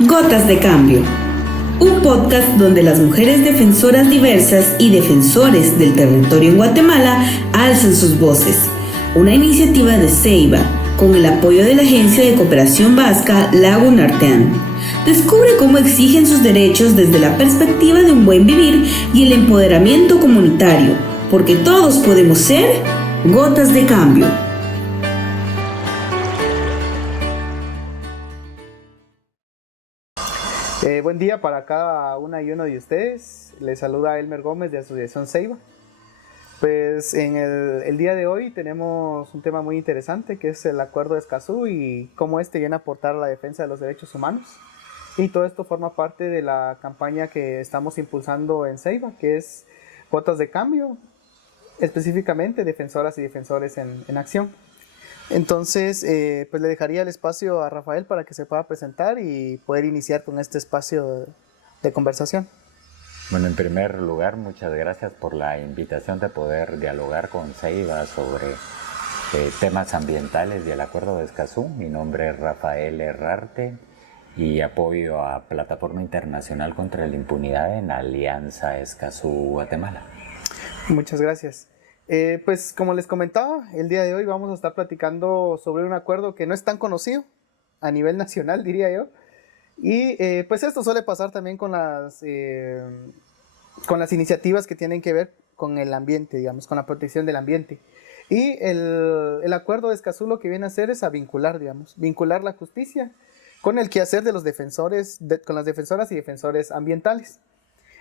Gotas de Cambio, un podcast donde las mujeres defensoras diversas y defensores del territorio en Guatemala alzan sus voces. Una iniciativa de Ceiba, con el apoyo de la Agencia de Cooperación Vasca Lago Nartean. Descubre cómo exigen sus derechos desde la perspectiva de un buen vivir y el empoderamiento comunitario, porque todos podemos ser gotas de cambio. Buen día para cada una y uno de ustedes. Les saluda Elmer Gómez de Asociación Ceiba. Pues en el día de hoy tenemos un tema muy interesante, que es el Acuerdo de Escazú y cómo este viene a aportar a la defensa de los derechos humanos. Y todo esto forma parte de la campaña que estamos impulsando en Ceiba, que es Gotas de Cambio, específicamente defensoras y defensores en acción. Entonces, pues le dejaría el espacio a Rafael para que se pueda presentar y poder iniciar con este espacio de conversación. Bueno, en primer lugar, muchas gracias por la invitación de poder dialogar con Ceiba sobre temas ambientales y el Acuerdo de Escazú. Mi nombre es Rafael Herrarte y apoyo a Plataforma Internacional contra la Impunidad en Alianza Escazú Guatemala. Muchas gracias. Pues como les comentaba, el día de hoy vamos a estar platicando sobre un acuerdo que no es tan conocido a nivel nacional, diría yo. Y pues esto suele pasar también con las iniciativas que tienen que ver con el ambiente, digamos, con la protección del ambiente. Y el Acuerdo de Escazú lo que viene a hacer es a vincular la justicia con el quehacer de los defensores, con las defensoras y defensores ambientales.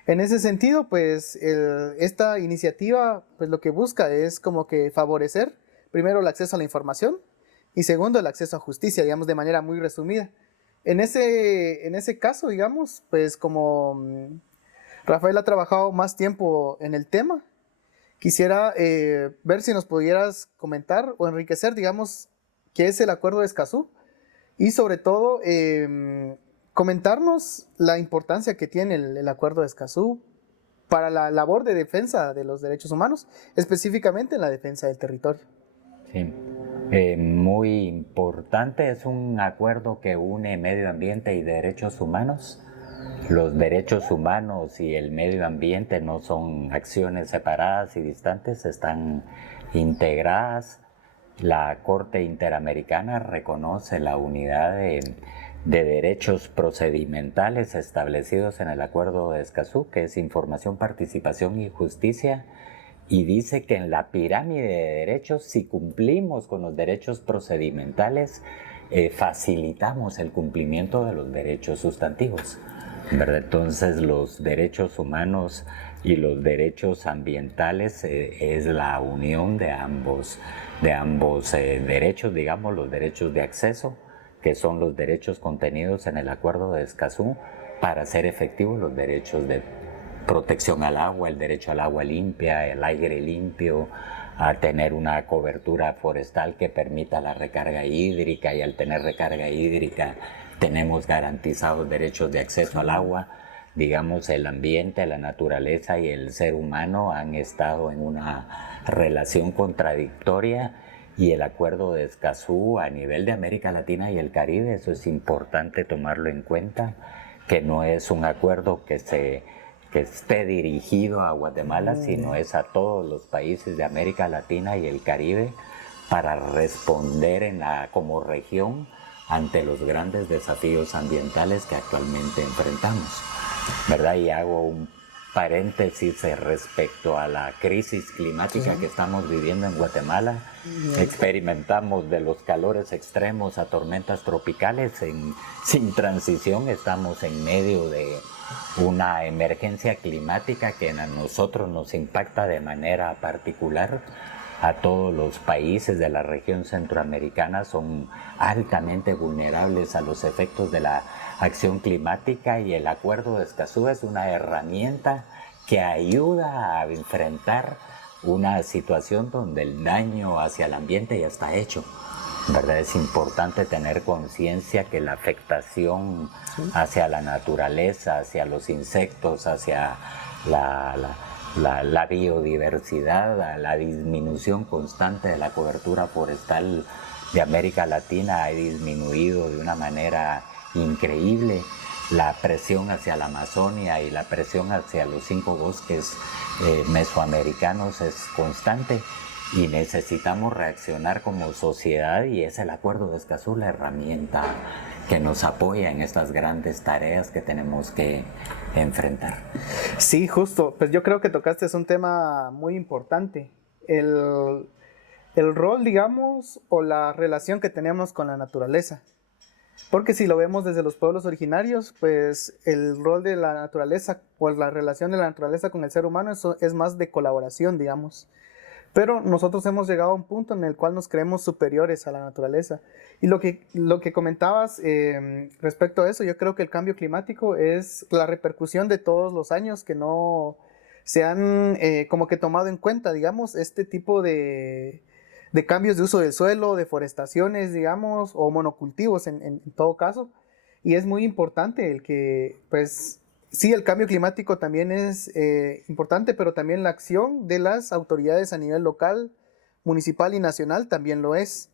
En ese sentido, pues esta iniciativa pues lo que busca es como que favorecer primero el acceso a la información y segundo el acceso a justicia, digamos, de manera muy resumida. En ese caso, digamos, pues como Rafael ha trabajado más tiempo en el tema, quisiera ver si nos pudieras comentar o enriquecer, digamos, qué es el Acuerdo de Escazú y sobre todo comentarnos la importancia que tiene el Acuerdo de Escazú para la labor de defensa de los derechos humanos, específicamente en la defensa del territorio. Sí, muy importante, es un acuerdo que une medio ambiente y derechos humanos. Los derechos humanos y el medio ambiente no son acciones separadas y distantes, están integradas. La Corte Interamericana reconoce la unidad de derechos procedimentales establecidos en el Acuerdo de Escazú, que es información, participación y justicia, y dice que en la pirámide de derechos, si cumplimos con los derechos procedimentales, facilitamos el cumplimiento de los derechos sustantivos, ¿verdad? Entonces los derechos humanos y los derechos ambientales es la unión de ambos derechos, digamos, los derechos de acceso, que son los derechos contenidos en el Acuerdo de Escazú, para hacer efectivos los derechos de protección al agua, el derecho al agua limpia, el aire limpio, a tener una cobertura forestal que permita la recarga hídrica, y al tener recarga hídrica tenemos garantizados derechos de acceso al agua. Digamos, el ambiente, la naturaleza y el ser humano han estado en una relación contradictoria, y el Acuerdo de Escazú a nivel de América Latina y el Caribe, eso es importante tomarlo en cuenta, que no es un acuerdo que esté dirigido a Guatemala, sino es a todos los países de América Latina y el Caribe, para responder como región ante los grandes desafíos ambientales que actualmente enfrentamos, ¿verdad? Y hago un paréntesis respecto a la crisis climática que estamos viviendo en Guatemala. Experimentamos de los calores extremos a tormentas tropicales sin transición. Estamos en medio de una emergencia climática que a nosotros nos impacta de manera particular. A todos los países de la región centroamericana son altamente vulnerables a los efectos de la acción climática, y el Acuerdo de Escazú es una herramienta que ayuda a enfrentar una situación donde el daño hacia el ambiente ya está hecho, ¿verdad? Es importante tener conciencia que la afectación hacia la naturaleza, hacia los insectos, hacia la biodiversidad, la disminución constante de la cobertura forestal de América Latina ha disminuido de una manera increíble. La presión hacia la Amazonia y la presión hacia los 5 bosques mesoamericanos es constante y necesitamos reaccionar como sociedad, y es el Acuerdo de Escazú la herramienta que nos apoya en estas grandes tareas que tenemos que enfrentar. Sí, justo, pues yo creo que tocaste es un tema muy importante, el rol, digamos, o la relación que tenemos con la naturaleza. Porque si lo vemos desde los pueblos originarios, pues el rol de la naturaleza o la relación de la naturaleza con el ser humano es más de colaboración, digamos. Pero nosotros hemos llegado a un punto en el cual nos creemos superiores a la naturaleza. Y lo que comentabas respecto a eso, yo creo que el cambio climático es la repercusión de todos los años que no se han como que tomado en cuenta, digamos, este tipo de cambios de uso del suelo, deforestaciones, digamos, o monocultivos en todo caso. Y es muy importante el que, pues, sí, el cambio climático también es importante, pero también la acción de las autoridades a nivel local, municipal y nacional también lo es.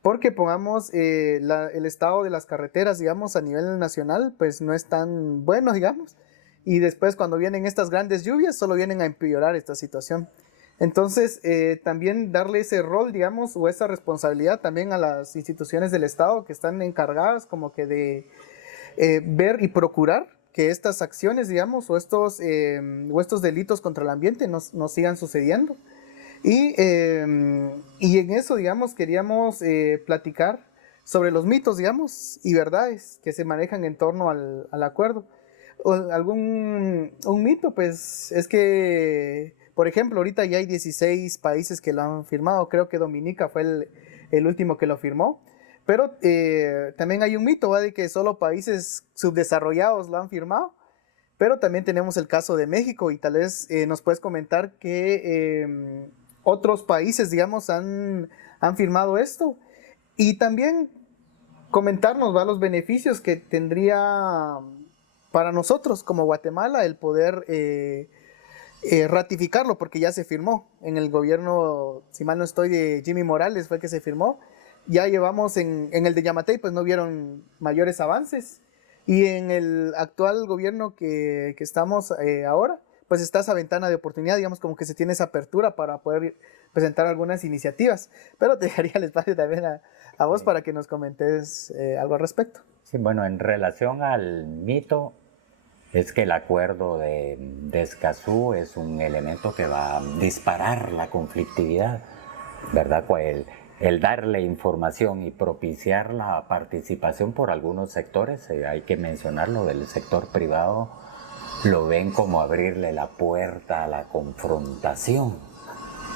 Porque pongamos el estado de las carreteras, digamos, a nivel nacional, pues no es tan bueno, digamos. Y después cuando vienen estas grandes lluvias, solo vienen a empeorar esta situación. Entonces, también darle ese rol, digamos, o esa responsabilidad también a las instituciones del Estado que están encargadas como que de ver y procurar que estas acciones, digamos, o estos delitos contra el ambiente no sigan sucediendo. Y en eso, digamos, queríamos platicar sobre los mitos, digamos, y verdades que se manejan en torno al acuerdo. Un mito, pues, es que, por ejemplo, ahorita ya hay 16 países que lo han firmado. Creo que Dominica fue el último que lo firmó. Pero también hay un mito, ¿va? De que solo países subdesarrollados lo han firmado. Pero también tenemos el caso de México, y tal vez nos puedes comentar que otros países, digamos, han firmado esto. Y también comentarnos, ¿va? Los beneficios que tendría para nosotros como Guatemala el poder ratificarlo, porque ya se firmó. En el gobierno, si mal no estoy, de Jimmy Morales fue que se firmó. Ya llevamos en el de Yamatei, pues no vieron mayores avances. Y en el actual gobierno que estamos ahora, pues está esa ventana de oportunidad, digamos, como que se tiene esa apertura para poder presentar algunas iniciativas. Pero te dejaría el espacio también a vos para que nos comentes algo al respecto. Sí, bueno, en relación al mito, es que el acuerdo de Escazú es un elemento que va a disparar la conflictividad, ¿verdad? Pues el darle información y propiciar la participación por algunos sectores, hay que mencionarlo, del sector privado, lo ven como abrirle la puerta a la confrontación,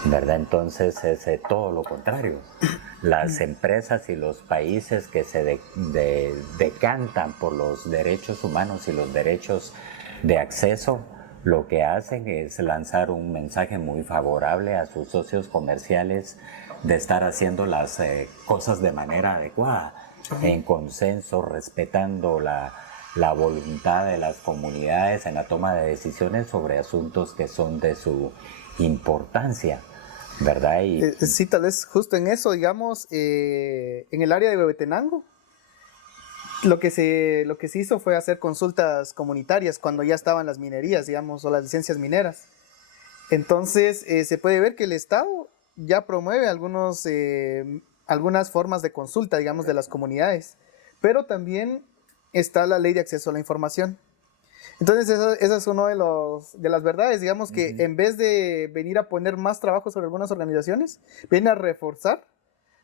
¿verdad? Entonces es todo lo contrario. Las empresas y los países que se decantan por los derechos humanos y los derechos de acceso, lo que hacen es lanzar un mensaje muy favorable a sus socios comerciales de estar haciendo las cosas de manera adecuada, en consenso, respetando la voluntad de las comunidades en la toma de decisiones sobre asuntos que son de su importancia, ¿verdad? Sí, tal vez justo en eso, digamos, en el área de Huehuetenango, lo que se hizo fue hacer consultas comunitarias cuando ya estaban las minerías, digamos, o las licencias mineras. Entonces, se puede ver que el Estado ya promueve algunas formas de consulta, digamos, de las comunidades, pero también está la ley de acceso a la información. Entonces, esa es una de las verdades, digamos, que en vez de venir a poner más trabajo sobre algunas organizaciones, viene a reforzar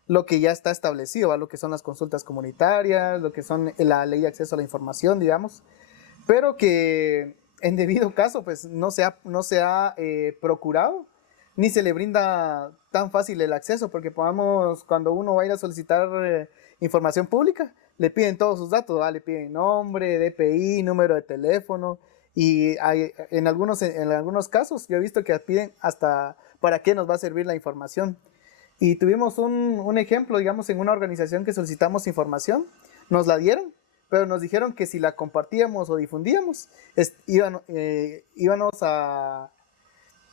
lo que ya está establecido, ¿va? Lo que son las consultas comunitarias, lo que son la ley de acceso a la información, digamos, pero que en debido caso, pues no se ha procurado, ni se le brinda tan fácil el acceso, porque cuando uno va a ir a solicitar información pública, le piden todos sus datos, ¿va? Le piden nombre, DPI, número de teléfono, y en algunos casos yo he visto que piden hasta para qué nos va a servir la información. Y tuvimos un ejemplo, digamos, en una organización que solicitamos información, nos la dieron, pero nos dijeron que si la compartíamos o difundíamos, íbamos a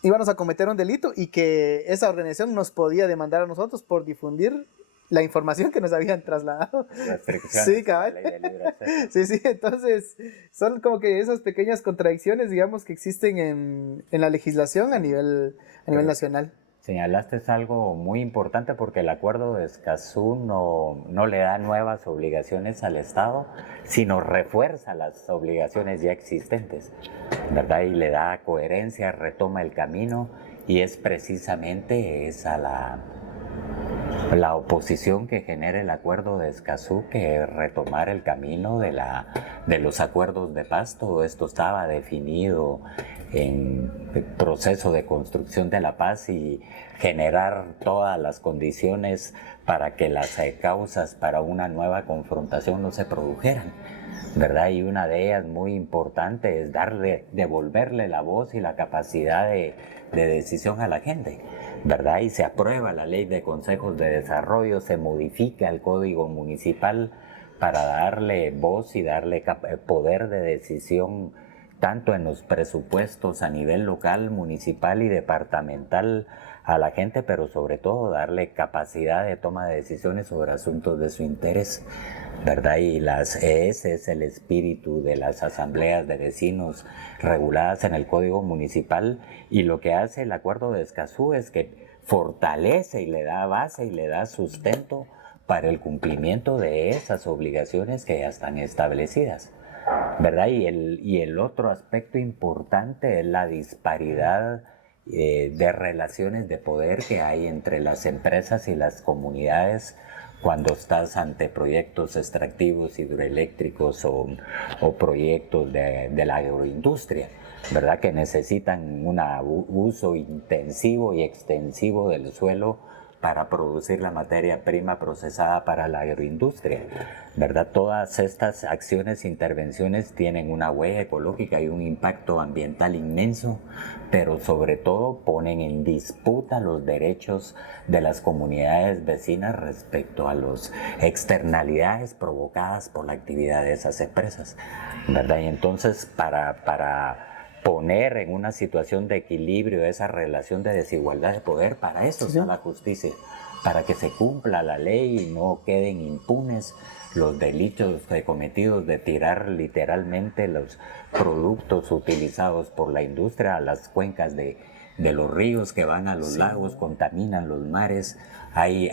íbamos a cometer un delito y que esa organización nos podía demandar a nosotros por difundir la información que nos habían trasladado. Restricciones Sí, a cabal. la ley de libre acceso. Sí, sí, entonces son como que esas pequeñas contradicciones, digamos, que existen en la legislación a nivel nacional. Señalaste es algo muy importante porque el acuerdo de Escazú no le da nuevas obligaciones al Estado, sino refuerza las obligaciones ya existentes, ¿verdad? Y le da coherencia, retoma el camino, y es precisamente esa la oposición que genera el acuerdo de Escazú, que retomar el camino de los acuerdos de paz. Todo esto estaba definido en el proceso de construcción de la paz y generar todas las condiciones para que las causas para una nueva confrontación no se produjeran, ¿verdad? Y una de ellas muy importante es devolverle la voz y la capacidad de decisión a la gente, ¿verdad? Y se aprueba la ley de consejos de desarrollo, se modifica el código municipal para darle voz y darle poder de decisión tanto en los presupuestos a nivel local, municipal y departamental a la gente, pero sobre todo darle capacidad de toma de decisiones sobre asuntos de su interés, ¿verdad? Y ese es el espíritu de las asambleas de vecinos reguladas en el Código Municipal, y lo que hace el Acuerdo de Escazú es que fortalece y le da base y le da sustento para el cumplimiento de esas obligaciones que ya están establecidas, ¿verdad? Y el otro aspecto importante es la disparidad de relaciones de poder que hay entre las empresas y las comunidades cuando estás ante proyectos extractivos hidroeléctricos o proyectos de la agroindustria, ¿verdad? Que necesitan un uso intensivo y extensivo del suelo para producir la materia prima procesada para la agroindustria, ¿verdad? Todas estas acciones e intervenciones tienen una huella ecológica y un impacto ambiental inmenso, pero sobre todo ponen en disputa los derechos de las comunidades vecinas respecto a las externalidades provocadas por la actividad de esas empresas, ¿verdad? Y entonces para poner en una situación de equilibrio esa relación de desigualdad de poder, para eso está la justicia, para que se cumpla la ley y no queden impunes los delitos cometidos de tirar literalmente los productos utilizados por la industria a las cuencas de los ríos que van a los lagos, contaminan los mares. Hay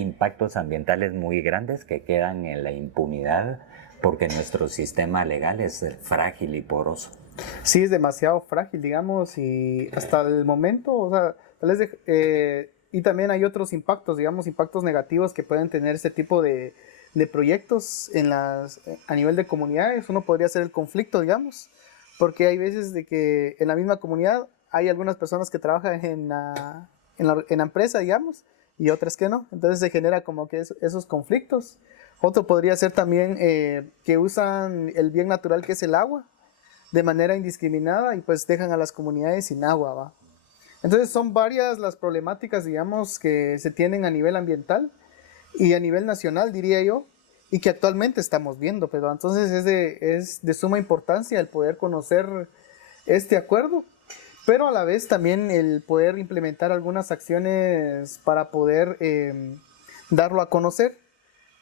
impactos ambientales muy grandes que quedan en la impunidad porque nuestro sistema legal es frágil y poroso. Sí, es demasiado frágil, digamos, y hasta el momento, o sea, tal vez y también hay otros impactos, digamos, impactos negativos que pueden tener este tipo de proyectos a nivel de comunidades. Uno podría ser el conflicto, digamos, porque hay veces de que en la misma comunidad hay algunas personas que trabajan en la empresa, digamos, y otras que no, entonces se genera como que esos conflictos. Otro podría ser también que usan el bien natural que es el agua de manera indiscriminada y pues dejan a las comunidades sin agua, ¿va? Entonces son varias las problemáticas, digamos, que se tienen a nivel ambiental y a nivel nacional, diría yo, y que actualmente estamos viendo, pero entonces es de suma importancia el poder conocer este acuerdo, pero a la vez también el poder implementar algunas acciones para poder darlo a conocer.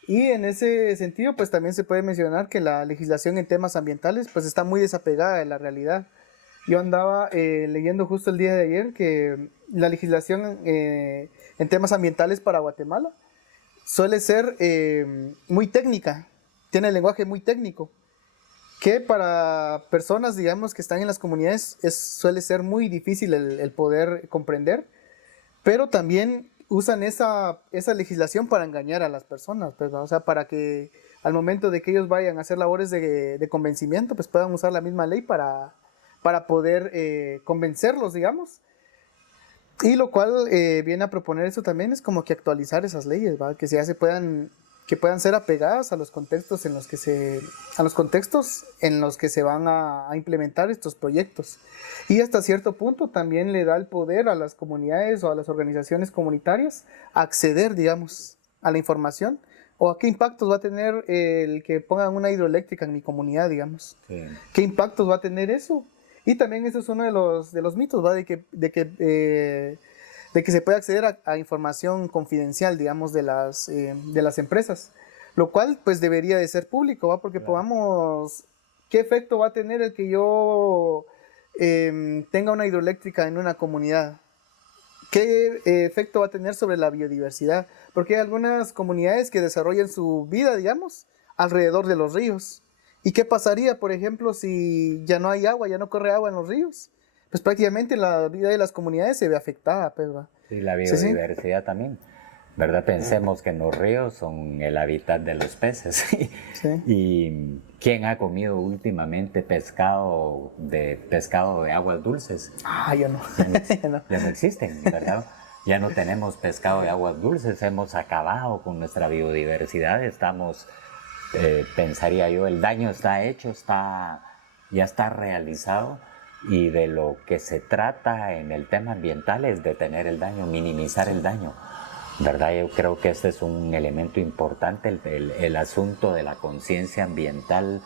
Y en ese sentido, pues también se puede mencionar que la legislación en temas ambientales pues está muy desapegada de la realidad. Yo andaba leyendo justo el día de ayer que la legislación en temas ambientales para Guatemala suele ser muy técnica, tiene el lenguaje muy técnico, que para personas, digamos, que están en las comunidades suele ser muy difícil el poder comprender, pero también usan esa legislación para engañar a las personas, pues, ¿no? O sea, para que al momento de que ellos vayan a hacer labores de convencimiento, pues puedan usar la misma ley para poder convencerlos, digamos. Y lo cual viene a proponer eso también es como que actualizar esas leyes, ¿va? Que puedan ser apegadas a los contextos en los que se van a implementar estos proyectos. Y hasta cierto punto también le da el poder a las comunidades o a las organizaciones comunitarias a acceder, digamos, a la información o a qué impactos va a tener el que pongan una hidroeléctrica en mi comunidad, digamos. Sí. ¿Qué impactos va a tener eso? Y también eso es uno de los mitos, ¿va? De que se puede acceder a información confidencial, digamos, de las empresas, lo cual pues debería de ser público, ¿va? Porque podamos, ¿qué efecto va a tener el que yo tenga una hidroeléctrica en una comunidad? ¿Qué efecto va a tener sobre la biodiversidad? Porque hay algunas comunidades que desarrollan su vida, digamos, alrededor de los ríos. ¿Y qué pasaría, por ejemplo, si ya no hay agua, ya no corre agua en los ríos? Pues prácticamente la vida de las comunidades se ve afectada, pues, ¿va? Y la Sí, sí. biodiversidad también, ¿verdad? Pensemos que en los ríos son el hábitat de los peces. Sí. ¿Y quién ha comido últimamente pescado de aguas dulces? Yo no. No. Ya no existen, ¿verdad? Ya no tenemos pescado de aguas dulces, hemos acabado con nuestra biodiversidad, pensaría yo, el daño está hecho, ya está realizado, y de lo que se trata en el tema ambiental es detener el daño, minimizar el daño, ¿verdad? Yo creo que este es un elemento importante, el asunto de la conciencia ambiental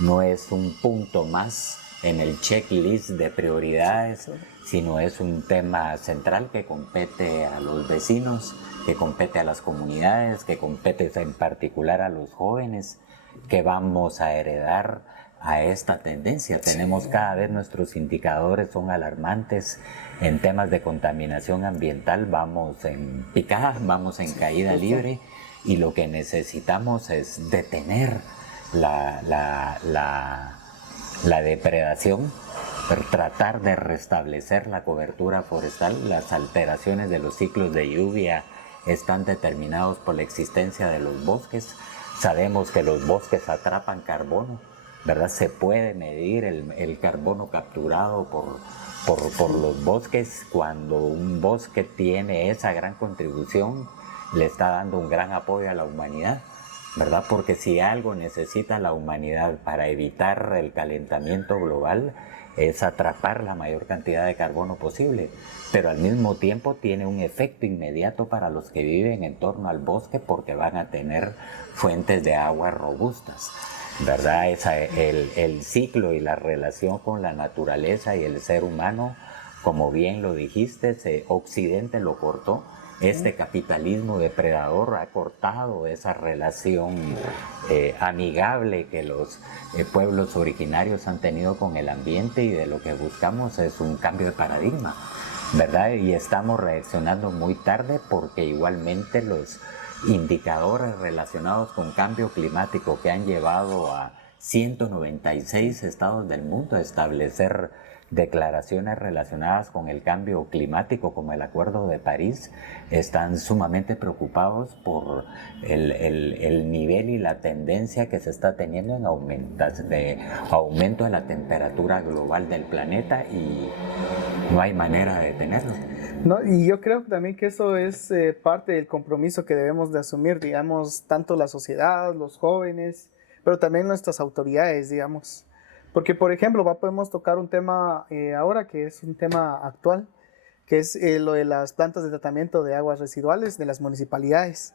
no es un punto más en el checklist de prioridades, sino es un tema central que compete a los vecinos, que compete a las comunidades, que compete en particular a los jóvenes, que vamos a heredar a esta tendencia. Tenemos cada vez, nuestros indicadores son alarmantes en temas de contaminación ambiental, vamos en picada, vamos en caída libre, y lo que necesitamos es detener la depredación, tratar de restablecer la cobertura forestal. Las alteraciones de los ciclos de lluvia están determinados por la existencia de los bosques. Sabemos que los bosques atrapan carbono, ¿verdad? Se puede medir el carbono capturado por los bosques. Cuando un bosque tiene esa gran contribución, le está dando un gran apoyo a la humanidad, ¿verdad? Porque si algo necesita la humanidad para evitar el calentamiento global es atrapar la mayor cantidad de carbono posible, pero al mismo tiempo tiene un efecto inmediato para los que viven en torno al bosque, porque van a tener fuentes de agua robustas, ¿verdad? El ciclo y la relación con la naturaleza y el ser humano, como bien lo dijiste, Occidente lo cortó. Este capitalismo depredador ha cortado esa relación amigable que los pueblos originarios han tenido con el ambiente, y de lo que buscamos es un cambio de paradigma, ¿verdad? Y estamos reaccionando muy tarde, porque igualmente los indicadores relacionados con cambio climático, que han llevado a 196 estados del mundo a establecer declaraciones relacionadas con el cambio climático, como el Acuerdo de París, están sumamente preocupados por el nivel y la tendencia que se está teniendo en aumento de la temperatura global del planeta, y no hay manera de detenerlo. No, y yo creo también que eso es parte del compromiso que debemos de asumir, digamos, tanto la sociedad, los jóvenes, pero también nuestras autoridades, digamos. Porque, por ejemplo, podemos tocar un tema ahora que es un tema actual, que es lo de las plantas de tratamiento de aguas residuales de las municipalidades,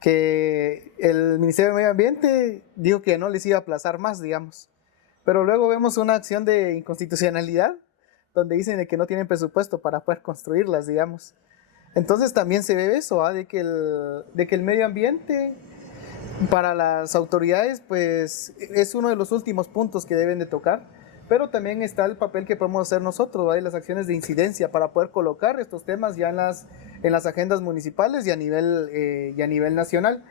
que el Ministerio de Medio Ambiente dijo que no les iba a aplazar más, digamos. Pero luego vemos una acción de inconstitucionalidad donde dicen de que no tienen presupuesto para poder construirlas, digamos. Entonces también se ve eso, de que el medio ambiente para las autoridades pues es uno de los últimos puntos que deben de tocar, pero también está el papel que podemos hacer nosotros, y las acciones de incidencia para poder colocar estos temas ya en las agendas municipales y a nivel nacional.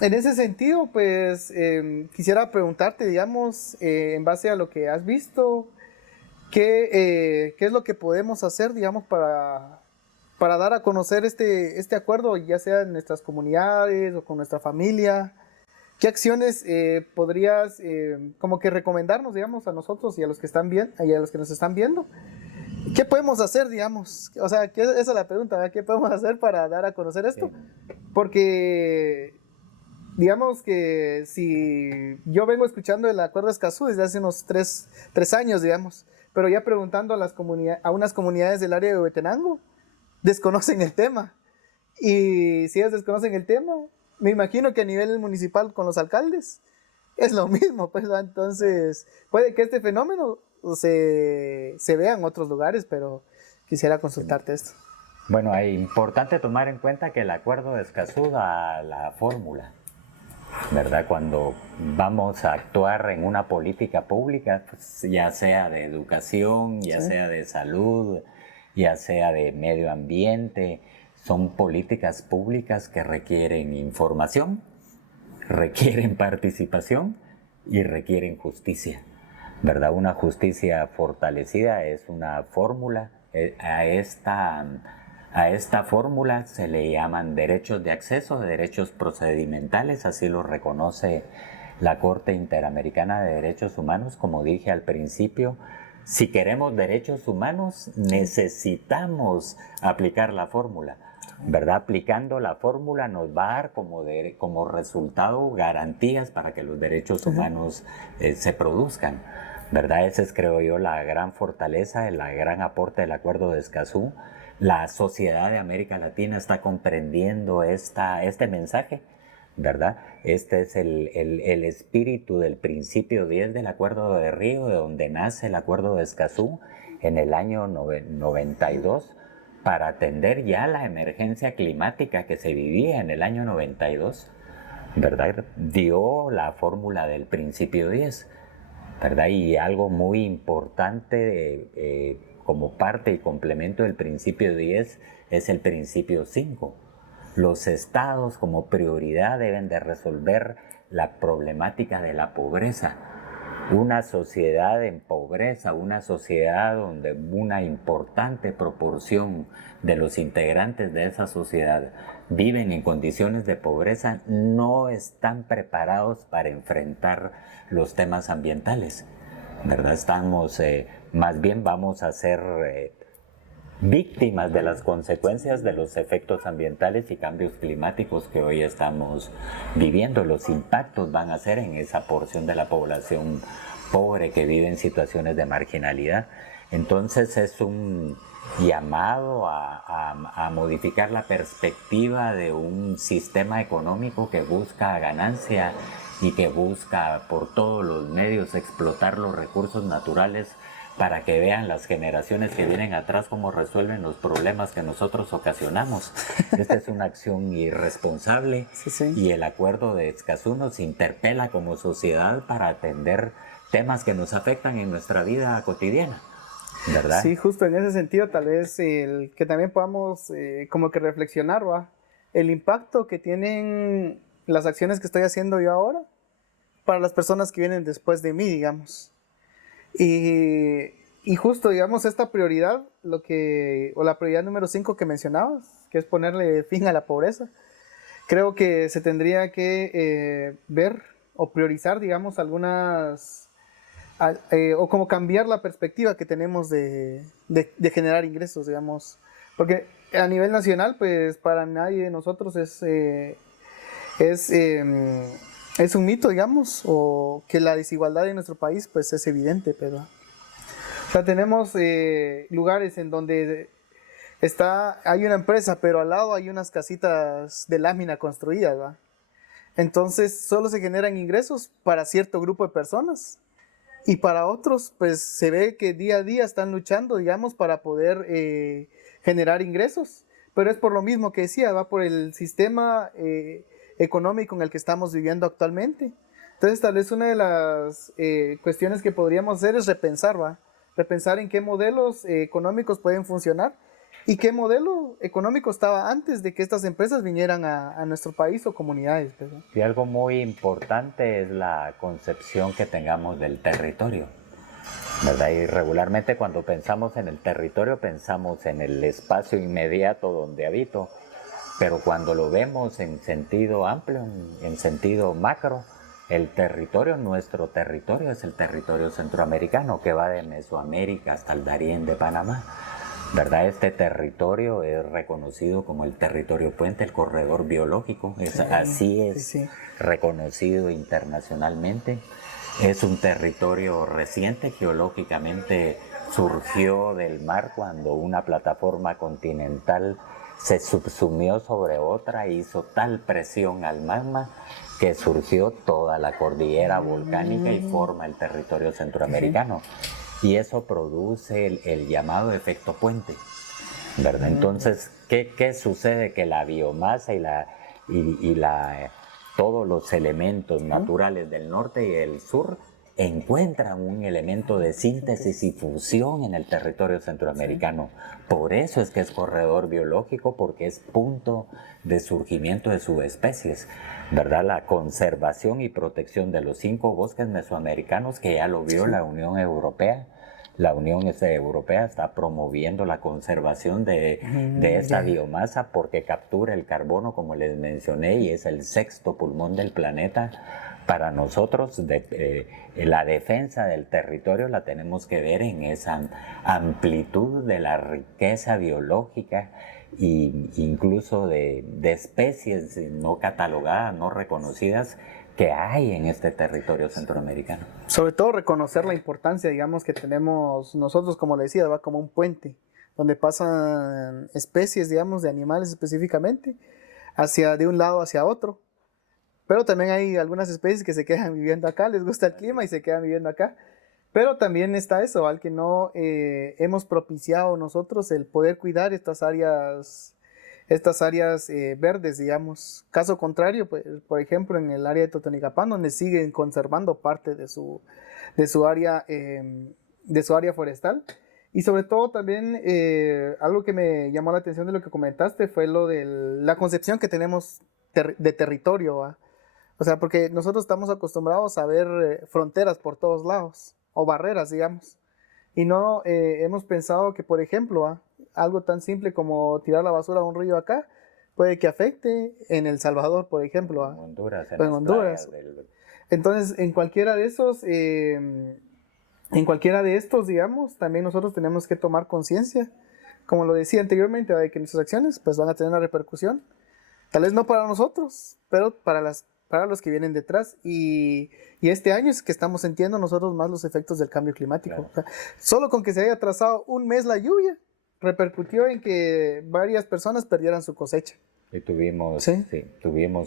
En ese sentido, pues quisiera preguntarte, digamos, en base a lo que has visto, ¿qué es lo que podemos hacer, digamos, para dar a conocer este acuerdo, ya sea en nuestras comunidades o con nuestra familia? ¿Qué acciones podrías como que recomendarnos, digamos, a nosotros y a los que están bien, y a los que nos están viendo? ¿Qué podemos hacer, digamos? O sea, esa es la pregunta, ¿verdad? ¿Qué podemos hacer para dar a conocer esto? Porque digamos que si yo vengo escuchando el Acuerdo de Escazú desde hace unos tres años, digamos, pero ya preguntando a unas comunidades del área de Huehuetenango, desconocen el tema. Y si ellos desconocen el tema, me imagino que a nivel municipal con los alcaldes es lo mismo, pues. Entonces puede que este fenómeno se vea en otros lugares, pero quisiera consultarte esto. Bueno, es importante tomar en cuenta que el acuerdo de Escazú da la fórmula, ¿verdad? Cuando vamos a actuar en una política pública, pues, ya sea de educación, ya sea de salud, ya sea de medio ambiente, son políticas públicas que requieren información, requieren participación y requieren justicia, ¿verdad? Una justicia fortalecida es una fórmula. A esta fórmula se le llaman derechos de acceso, derechos procedimentales, así lo reconoce la Corte Interamericana de Derechos Humanos. Como dije al principio, si queremos derechos humanos, necesitamos aplicar la fórmula, ¿verdad? Aplicando la fórmula nos va a dar como resultado garantías para que los derechos humanos se produzcan, ¿verdad? Esa es, creo yo, la gran fortaleza, el gran aporte del Acuerdo de Escazú. La sociedad de América Latina está comprendiendo este mensaje, ¿verdad? Este es el espíritu del principio 10 del Acuerdo de Río, de donde nace el Acuerdo de Escazú en el año 92, para atender ya la emergencia climática que se vivía en el año 92, ¿verdad? Dio la fórmula del principio 10, ¿verdad? Y algo muy importante como parte y complemento del principio 10 es el principio 5. Los estados como prioridad deben de resolver la problemática de la pobreza. Una sociedad en pobreza, una sociedad donde una importante proporción de los integrantes de esa sociedad viven en condiciones de pobreza, no están preparados para enfrentar los temas ambientales, ¿verdad? Más bien vamos a ser víctimas de las consecuencias de los efectos ambientales y cambios climáticos que hoy estamos viviendo. Los impactos van a ser en esa porción de la población pobre que vive en situaciones de marginalidad. Entonces es un llamado a modificar la perspectiva de un sistema económico que busca ganancia y que busca por todos los medios explotar los recursos naturales para que vean las generaciones que vienen atrás cómo resuelven los problemas que nosotros ocasionamos. Esta es una acción irresponsable y el Acuerdo de Escazú nos interpela como sociedad para atender temas que nos afectan en nuestra vida cotidiana, ¿verdad? Sí, justo en ese sentido, tal vez que también podamos como que reflexionar, ¿va? El impacto que tienen las acciones que estoy haciendo yo ahora para las personas que vienen después de mí, digamos. Y justo, digamos, esta prioridad, la prioridad número 5 que mencionabas, que es ponerle fin a la pobreza, creo que se tendría que ver o priorizar, digamos, o como cambiar la perspectiva que tenemos de generar ingresos, digamos, porque a nivel nacional, pues para nadie de nosotros es un mito, digamos, o que la desigualdad en nuestro país pues es evidente, pero o sea, tenemos lugares en donde hay una empresa, pero al lado hay unas casitas de lámina construidas, ¿va? Entonces solo se generan ingresos para cierto grupo de personas y para otros pues se ve que día a día están luchando, digamos, para poder generar ingresos, pero es por lo mismo que decía, va por el sistema económico en el que estamos viviendo actualmente. Entonces tal vez una de las cuestiones que podríamos hacer es repensar en qué modelos económicos pueden funcionar y qué modelo económico estaba antes de que estas empresas vinieran a nuestro país o comunidades, ¿verdad? Y algo muy importante es la concepción que tengamos del territorio, ¿verdad? Y regularmente cuando pensamos en el territorio pensamos en el espacio inmediato donde habito, pero cuando lo vemos en sentido amplio, en sentido macro, nuestro territorio es el territorio centroamericano que va de Mesoamérica hasta el Darién de Panamá, ¿verdad? Este territorio es reconocido como el territorio puente, el corredor biológico, así es reconocido internacionalmente. Es un territorio reciente, geológicamente surgió del mar cuando una plataforma continental se subsumió sobre otra e hizo tal presión al magma que surgió toda la cordillera volcánica y forma el territorio centroamericano. y eso produce el llamado efecto puente, ¿verdad? Entonces, ¿qué sucede? Que la biomasa todos los elementos naturales del norte y del sur encuentran un elemento de síntesis y fusión en el territorio centroamericano. Por eso es que es corredor biológico, porque es punto de surgimiento de subespecies, ¿verdad? La conservación y protección de los 5 bosques mesoamericanos, que ya lo vio la Unión Europea. La Unión Europea está promoviendo la conservación de esta biomasa porque captura el carbono, como les mencioné, y es el 6º pulmón del planeta. Para nosotros, la defensa del territorio la tenemos que ver en esa amplitud de la riqueza biológica e incluso de especies no catalogadas, no reconocidas, que hay en este territorio centroamericano. Sobre todo reconocer la importancia, digamos, que tenemos nosotros, como le decía, va como un puente, donde pasan especies, digamos, de animales específicamente, de un lado hacia otro. Pero también hay algunas especies que se quedan viviendo acá, les gusta el clima y se quedan viviendo acá. Pero también está eso, al que no hemos propiciado nosotros el poder cuidar estas áreas verdes, digamos. Caso contrario, pues, por ejemplo, en el área de Totonicapán, donde siguen conservando parte de su área forestal. Y sobre todo también algo que me llamó la atención de lo que comentaste fue lo de la concepción que tenemos de territorio, ¿va? O sea, porque nosotros estamos acostumbrados a ver fronteras por todos lados, o barreras, digamos. Y no hemos pensado que, por ejemplo, algo tan simple como tirar la basura a un río acá puede que afecte en El Salvador, por ejemplo. En Honduras, en Honduras. Entonces, en cualquiera de estos, digamos, también nosotros tenemos que tomar conciencia, como lo decía anteriormente, de que nuestras acciones pues van a tener una repercusión, tal vez no para nosotros, pero para los que vienen detrás, y este año es que estamos sintiendo nosotros más los efectos del cambio climático. Claro. O sea, solo con que se haya atrasado un mes la lluvia, repercutió en que varias personas perdieran su cosecha. Y tuvimos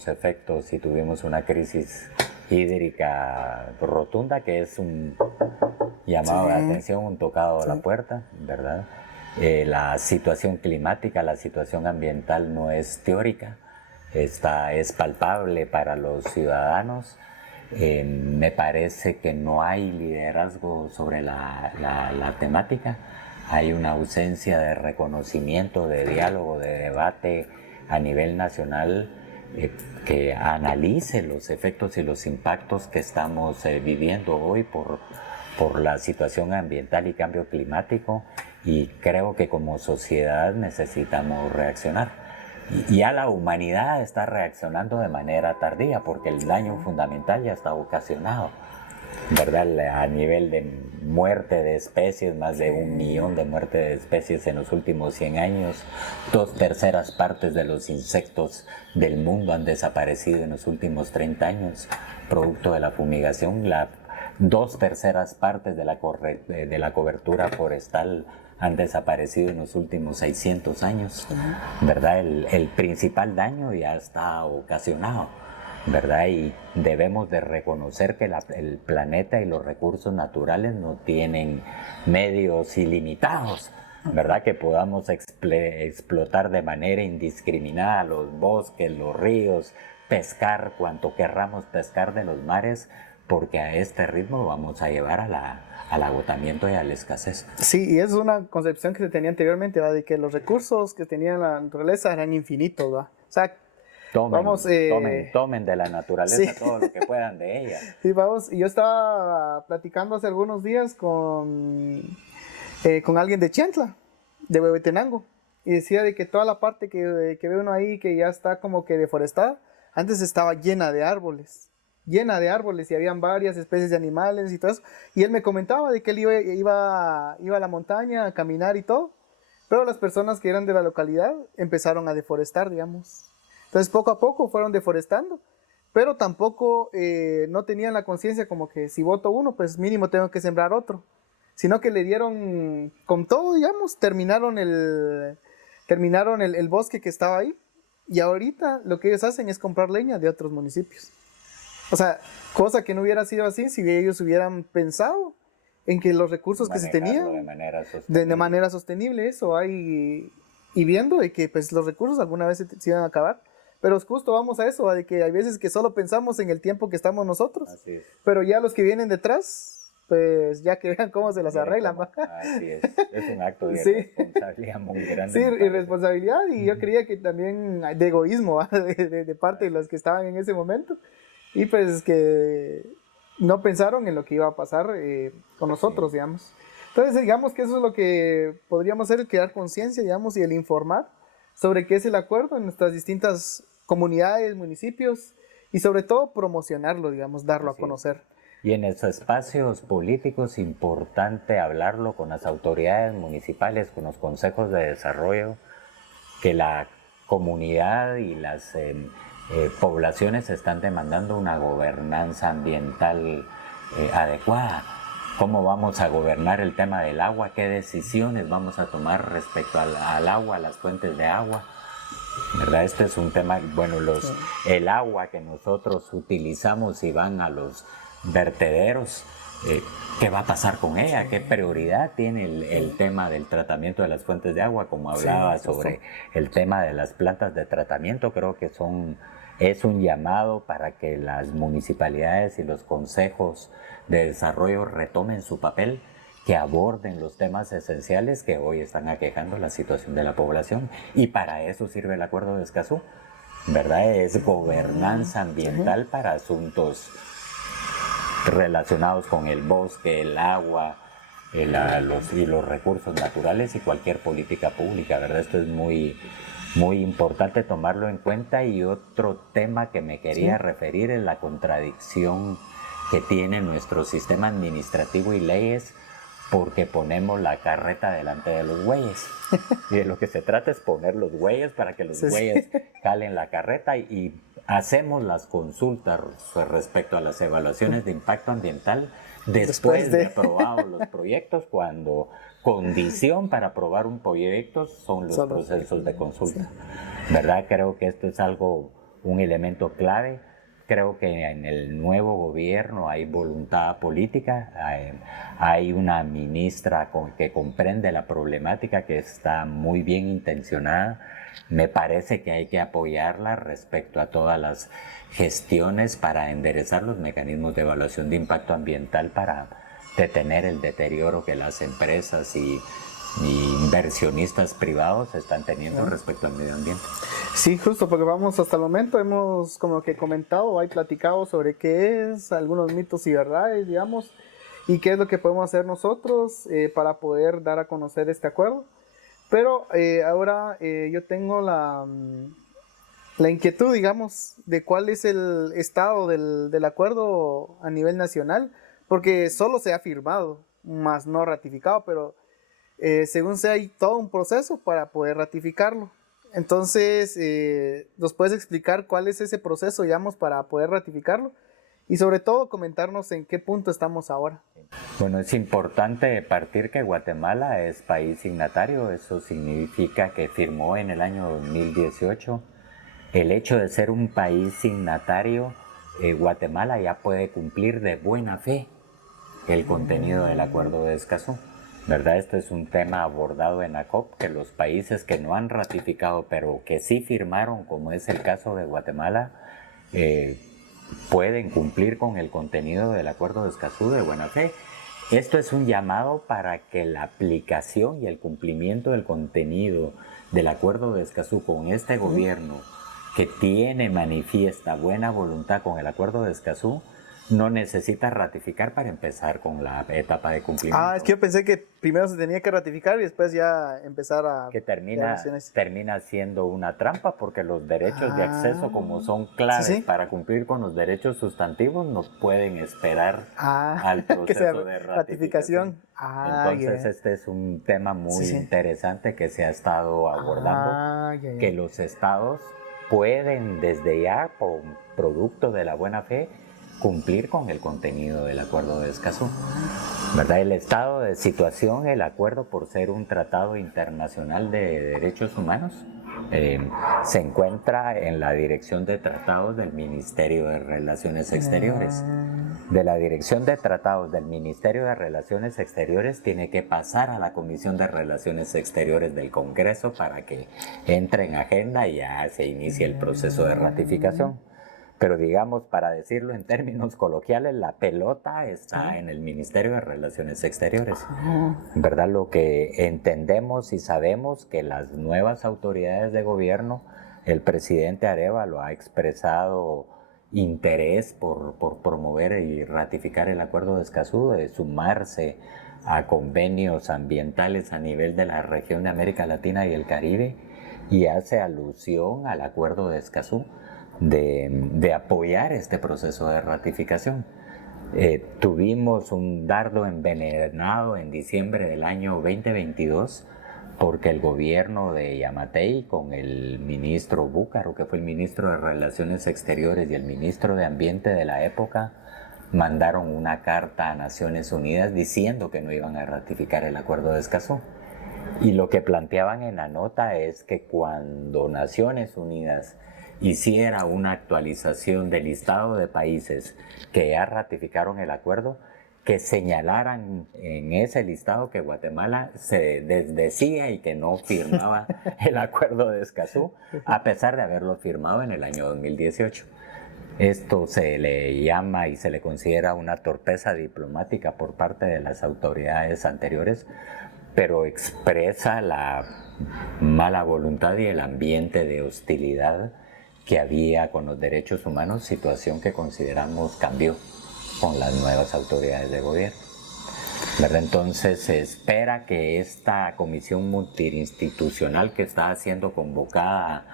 efectos y tuvimos una crisis hídrica rotunda, que es un llamado de atención, un tocado a la puerta, ¿verdad? La situación climática, la situación ambiental no es teórica, es palpable para los ciudadanos. Me parece que no hay liderazgo sobre la temática. Hay una ausencia de reconocimiento, de diálogo, de debate a nivel nacional que analice los efectos y los impactos que estamos viviendo hoy por la situación ambiental y cambio climático, y creo que como sociedad necesitamos reaccionar. Y ya la humanidad está reaccionando de manera tardía porque el daño fundamental ya está ocasionado, ¿verdad? A nivel de muerte de especies, más de 1 millón de muertes de especies en los últimos 100 años. 2/3 partes de los insectos del mundo han desaparecido en los últimos 30 años, producto de la fumigación. 2/3 partes de la cobertura forestal han desaparecido en los últimos 600 años, ¿verdad? El principal daño ya está ocasionado, ¿verdad? Y debemos de reconocer que el planeta y los recursos naturales no tienen medios ilimitados, ¿verdad? Que podamos explotar de manera indiscriminada los bosques, los ríos, pescar cuanto querramos pescar de los mares, porque a este ritmo vamos a llevar al agotamiento y a la escasez. Sí, y es una concepción que se tenía anteriormente, ¿va? De que los recursos que tenía la naturaleza eran infinitos, ¿va? O sea, tomen de la naturaleza todo lo que puedan de ella. Sí, vamos. Yo estaba platicando hace algunos días con alguien de Chiantla, de Huehuetenango, y decía de que toda la parte que ve uno ahí, que ya está como que deforestada, antes estaba llena de árboles, y habían varias especies de animales y todo eso, y él me comentaba de que él iba a la montaña a caminar y todo, pero las personas que eran de la localidad empezaron a deforestar, digamos. Entonces poco a poco fueron deforestando, pero tampoco no tenían la conciencia como que si voto uno, pues mínimo tengo que sembrar otro, sino que le dieron con todo, digamos, terminaron el bosque que estaba ahí, y ahorita lo que ellos hacen es comprar leña de otros municipios. O sea, cosa que no hubiera sido así si ellos hubieran pensado en que los recursos que se tenían de manera sostenible, eso hay, y viendo de que pues los recursos alguna vez se iban a acabar, pero justo vamos a eso, de que hay veces que solo pensamos en el tiempo que estamos nosotros, pero ya los que vienen detrás, pues ya que vean cómo se las arreglan. Así es un acto de responsabilidad muy grande. Sí, y responsabilidad, y yo creía que también de egoísmo de parte de los que estaban en ese momento, y pues que no pensaron en lo que iba a pasar con nosotros, digamos. Entonces, digamos que eso es lo que podríamos hacer, crear conciencia, digamos, y el informar sobre qué es el acuerdo en nuestras distintas comunidades, municipios, y sobre todo promocionarlo, digamos, darlo a conocer. Y en esos espacios políticos, importante hablarlo con las autoridades municipales, con los consejos de desarrollo, que la comunidad y las poblaciones están demandando una gobernanza ambiental adecuada. ¿Cómo vamos a gobernar el tema del agua? ¿Qué decisiones vamos a tomar respecto al agua, a las fuentes de agua? ¿Verdad? Este es un tema, bueno, el agua que nosotros utilizamos y van a los vertederos, ¿qué va a pasar con ella? ¿Qué prioridad tiene el tema del tratamiento de las fuentes de agua? Como hablaba sobre el tema de las plantas de tratamiento, creo que es un llamado para que las municipalidades y los consejos de desarrollo retomen su papel, que aborden los temas esenciales que hoy están aquejando la situación de la población, y para eso sirve el Acuerdo de Escazú, ¿verdad? Es gobernanza ambiental para asuntos relacionados con el bosque, el agua, y los recursos naturales y cualquier política pública, ¿verdad? Esto es muy importante tomarlo en cuenta. Y otro tema que me quería referir es la contradicción que tiene nuestro sistema administrativo y leyes, porque ponemos la carreta delante de los bueyes. Y de lo que se trata es poner los bueyes para que los bueyes jalen la carreta, y hacemos las consultas respecto a las evaluaciones de impacto ambiental después de aprobados los proyectos, cuando condición para aprobar un proyecto son los procesos de consulta. ¿Verdad? Creo que esto es un elemento clave. Creo que en el nuevo gobierno hay voluntad política, hay una ministra que comprende la problemática, que está muy bien intencionada. Me parece que hay que apoyarla respecto a todas las gestiones para enderezar los mecanismos de evaluación de impacto ambiental, para detener el deterioro que las empresas y inversionistas privados están teniendo respecto al medio ambiente. Sí, justo, porque hasta el momento hemos como que comentado, hay platicado sobre qué es, algunos mitos y verdades, digamos, y qué es lo que podemos hacer nosotros para poder dar a conocer este acuerdo. Pero ahora yo tengo la inquietud, digamos, de cuál es el estado del acuerdo a nivel nacional, porque solo se ha firmado, más no ratificado, pero según sé hay todo un proceso para poder ratificarlo. Entonces, ¿nos puedes explicar cuál es ese proceso, digamos, para poder ratificarlo? Y sobre todo comentarnos en qué punto estamos ahora. Bueno, es importante partir que Guatemala es país signatario. Eso significa que firmó en el año 2018. El hecho de ser un país signatario, Guatemala ya puede cumplir de buena fe el contenido del Acuerdo de Escazú, ¿verdad? Este es un tema abordado en ACOP, que los países que no han ratificado pero que sí firmaron, como es el caso de Guatemala, pueden cumplir con el contenido del Acuerdo de Escazú de buena fe. Esto es un llamado para que la aplicación y el cumplimiento del contenido del Acuerdo de Escazú con este gobierno, que tiene manifiesta buena voluntad con el Acuerdo de Escazú, no necesita ratificar para empezar con la etapa de cumplimiento. Es que yo pensé que primero se tenía que ratificar y después ya empezar a... Que termina siendo una trampa, porque los derechos de acceso, como son claves para cumplir con los derechos sustantivos, no pueden esperar al proceso de ratificación. Entonces este es un tema muy interesante que se ha estado abordando, que los estados pueden desde ya, por producto de la buena fe, cumplir con el contenido del Acuerdo de Escazú, ¿verdad? El estado de situación, el acuerdo, por ser un tratado internacional de derechos humanos, se encuentra en la Dirección de Tratados del Ministerio de Relaciones Exteriores. de la Dirección de Tratados del Ministerio de Relaciones Exteriores tiene que pasar a la Comisión de Relaciones Exteriores del Congreso para que entre en agenda y ya se inicie el proceso de ratificación. Pero digamos, para decirlo en términos coloquiales, la pelota está en el Ministerio de Relaciones Exteriores. ¿Verdad? Lo que entendemos y sabemos que las nuevas autoridades de gobierno, el presidente Arévalo ha expresado interés por promover y ratificar el Acuerdo de Escazú, de sumarse a convenios ambientales a nivel de la región de América Latina y el Caribe, y hace alusión al Acuerdo de Escazú de apoyar este proceso de ratificación. Tuvimos un dardo envenenado en diciembre del año 2022 porque el gobierno de Yamatei con el ministro Búcaro, que fue el ministro de Relaciones Exteriores y el ministro de Ambiente de la época, mandaron una carta a Naciones Unidas diciendo que no iban a ratificar el Acuerdo de Escazú. Y lo que planteaban en la nota es que cuando Naciones Unidas hiciera una actualización del listado de países que ya ratificaron el acuerdo, que señalaran en ese listado que Guatemala se desdecía y que no firmaba el Acuerdo de Escazú, a pesar de haberlo firmado en el año 2018. Esto se le llama y se le considera una torpeza diplomática por parte de las autoridades anteriores, pero expresa la mala voluntad y el ambiente de hostilidad que había con los derechos humanos, situación que consideramos cambió con las nuevas autoridades de gobierno. ¿Verdad? Entonces se espera que esta comisión multiinstitucional que está siendo convocada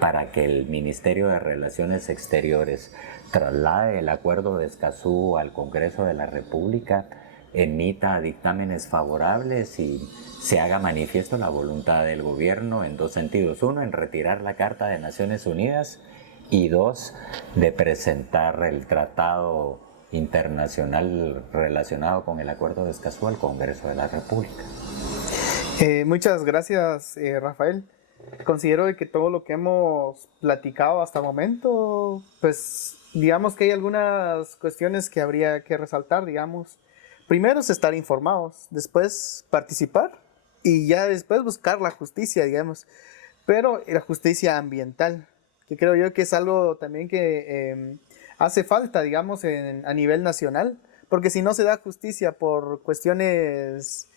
para que el Ministerio de Relaciones Exteriores traslade el Acuerdo de Escazú al Congreso de la República, emita dictámenes favorables y se haga manifiesto la voluntad del gobierno en dos sentidos. Uno, en retirar la Carta de Naciones Unidas, y dos, de presentar el tratado internacional relacionado con el Acuerdo de Escazú al Congreso de la República. Muchas gracias, Rafael. Considero que todo lo que hemos platicado hasta el momento, pues digamos que hay algunas cuestiones que habría que resaltar, digamos. Primero es estar informados, después participar y ya después buscar la justicia, digamos. Pero la justicia ambiental, que creo yo que es algo también que hace falta, digamos, a nivel nacional, porque si no se da justicia por cuestiones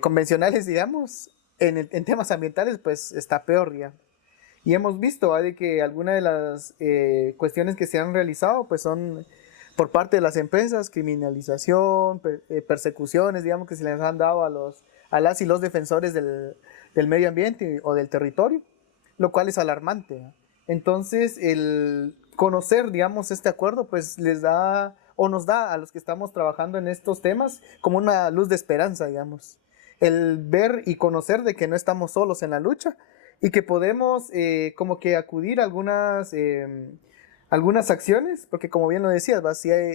convencionales, digamos, en temas ambientales, pues está peor ya. Y hemos visto de que algunas de las cuestiones que se han realizado, pues son por parte de las empresas, criminalización, persecuciones, digamos, que se les han dado a las y los defensores del medio ambiente o del territorio, lo cual es alarmante. Entonces, el conocer, digamos, este acuerdo, pues les da o nos da a los que estamos trabajando en estos temas como una luz de esperanza, digamos. El ver y conocer de que no estamos solos en la lucha y que podemos como que acudir a algunas acciones, porque como bien lo decías,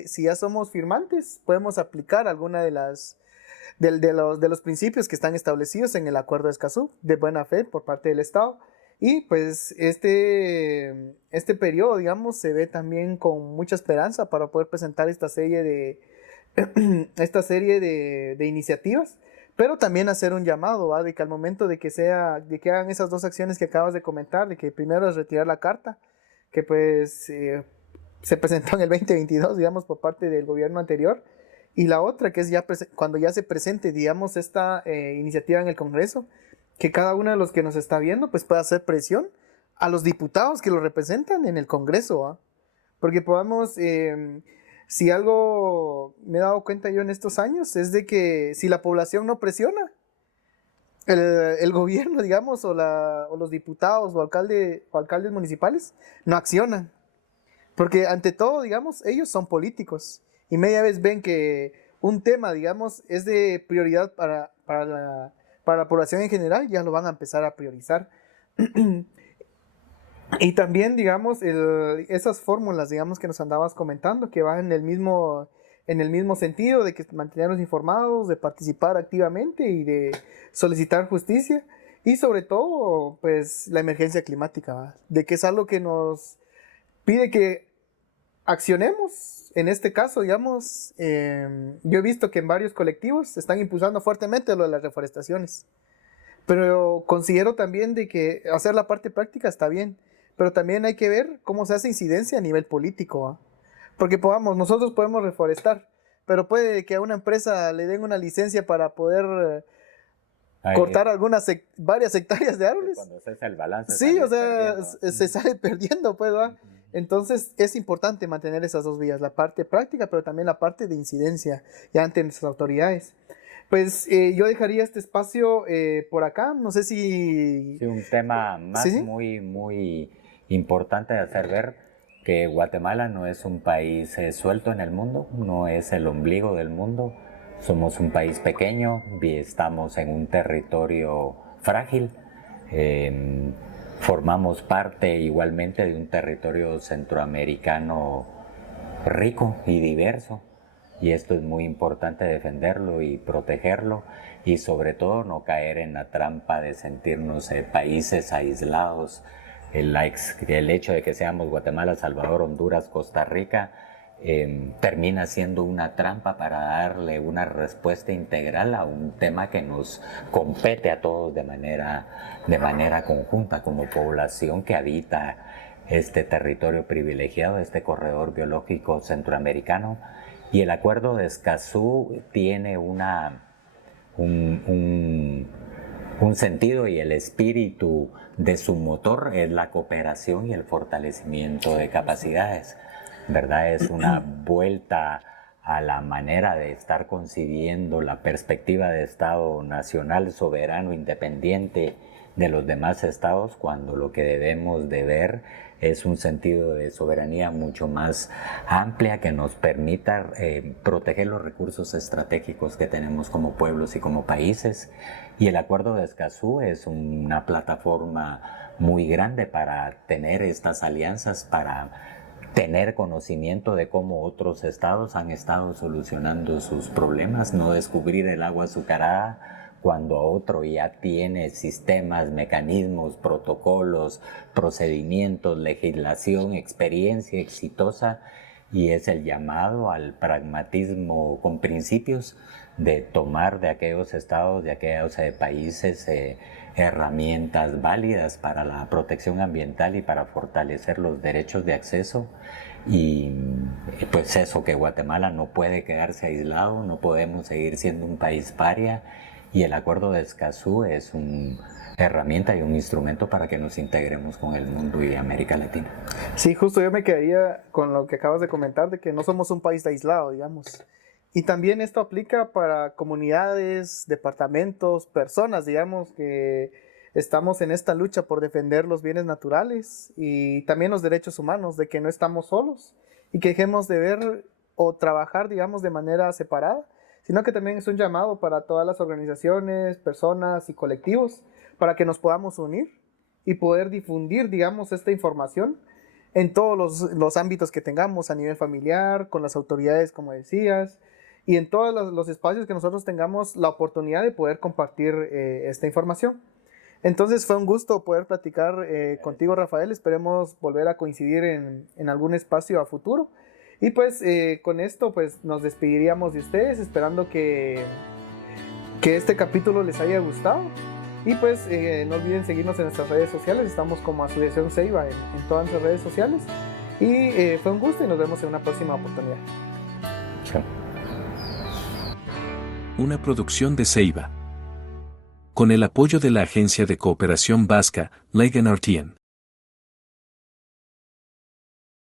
si ya somos firmantes, podemos aplicar alguna de los principios que están establecidos en el Acuerdo de Escazú, de buena fe por parte del Estado. Y pues este periodo, digamos, se ve también con mucha esperanza para poder presentar esta serie de iniciativas, pero también hacer un llamado, de que al momento de que hagan esas dos acciones que acabas de comentar, de que primero es retirar la carta, que pues se presentó en el 2022, digamos, por parte del gobierno anterior, y la otra que es ya cuando ya se presente, digamos, esta iniciativa en el Congreso, que cada uno de los que nos está viendo pues pueda hacer presión a los diputados que lo representan en el Congreso, porque podamos, si algo me he dado cuenta yo en estos años, es de que si la población no presiona, el gobierno, digamos, o los diputados o alcaldes municipales no accionan, porque ante todo, digamos, ellos son políticos y media vez ven que un tema, digamos, es de prioridad para la población en general, ya lo van a empezar a priorizar. Y también, digamos, esas fórmulas, digamos, que nos andabas comentando, que van en el mismo sentido de que mantenernos informados, de participar activamente y de solicitar justicia. Y sobre todo, pues, la emergencia climática, de que es algo que nos pide que accionemos en este caso, digamos, yo he visto que en varios colectivos se están impulsando fuertemente lo de las reforestaciones. Pero considero también de que hacer la parte práctica está bien, pero también hay que ver cómo se hace incidencia a nivel político, ¿va? Porque nosotros podemos reforestar, pero puede que a una empresa le den una licencia para poder cortar varias hectáreas de árboles. Cuando se hace el balance. Sí, o sea, se sale perdiendo, pues, ¿va? Entonces es importante mantener esas dos vías, la parte práctica, pero también la parte de incidencia ya ante nuestras autoridades. Pues yo dejaría este espacio por acá, no sé si... Sí, un tema más ¿Sí? muy, muy importante de hacer ver que Guatemala no es un país suelto en el mundo, no es el ombligo del mundo, somos un país pequeño y estamos en un territorio frágil, formamos parte igualmente de un territorio centroamericano rico y diverso. Y esto es muy importante defenderlo y protegerlo y sobre todo no caer en la trampa de sentirnos países aislados. El hecho de que seamos Guatemala, Salvador, Honduras, Costa Rica termina siendo una trampa para darle una respuesta integral a un tema que nos compete a todos de manera conjunta como población que habita este territorio privilegiado, este corredor biológico centroamericano. Y el Acuerdo de Escazú tiene un sentido y el espíritu de su motor es la cooperación y el fortalecimiento de capacidades, ¿verdad? Es una vuelta a la manera de estar concibiendo la perspectiva de Estado nacional, soberano, independiente de los demás estados, cuando lo que debemos de ver es un sentido de soberanía mucho más amplia que nos permita proteger los recursos estratégicos que tenemos como pueblos y como países. Y el Acuerdo de Escazú es una plataforma muy grande para tener estas alianzas, para tener conocimiento de cómo otros estados han estado solucionando sus problemas, no descubrir el agua azucarada cuando otro ya tiene sistemas, mecanismos, protocolos, procedimientos, legislación, experiencia exitosa, y es el llamado al pragmatismo con principios de tomar de aquellos estados, de aquellos países herramientas válidas para la protección ambiental y para fortalecer los derechos de acceso. Y pues eso, que Guatemala no puede quedarse aislado, no podemos seguir siendo un país paria. Y el Acuerdo de Escazú es una herramienta y un instrumento para que nos integremos con el mundo y América Latina. Sí, justo yo me quedaría con lo que acabas de comentar, de que no somos un país aislado, digamos. Y también esto aplica para comunidades, departamentos, personas, digamos, que estamos en esta lucha por defender los bienes naturales y también los derechos humanos, de que no estamos solos y que dejemos de ver o trabajar, digamos, de manera separada, sino que también es un llamado para todas las organizaciones, personas y colectivos para que nos podamos unir y poder difundir, digamos, esta información en todos los ámbitos que tengamos, a nivel familiar, con las autoridades, como decías, y en todos los espacios que nosotros tengamos la oportunidad de poder compartir esta información. Entonces fue un gusto poder platicar contigo, Rafael. Esperemos volver a coincidir en algún espacio a futuro. Y pues con esto pues nos despediríamos de ustedes, esperando que este capítulo les haya gustado. Y pues no olviden seguirnos en nuestras redes sociales, estamos como Asociación Ceiba en todas nuestras redes sociales. Y fue un gusto y nos vemos en una próxima oportunidad. Chao. Una producción de Ceiba, con el apoyo de la Agencia de Cooperación Vasca, Leigen Artien.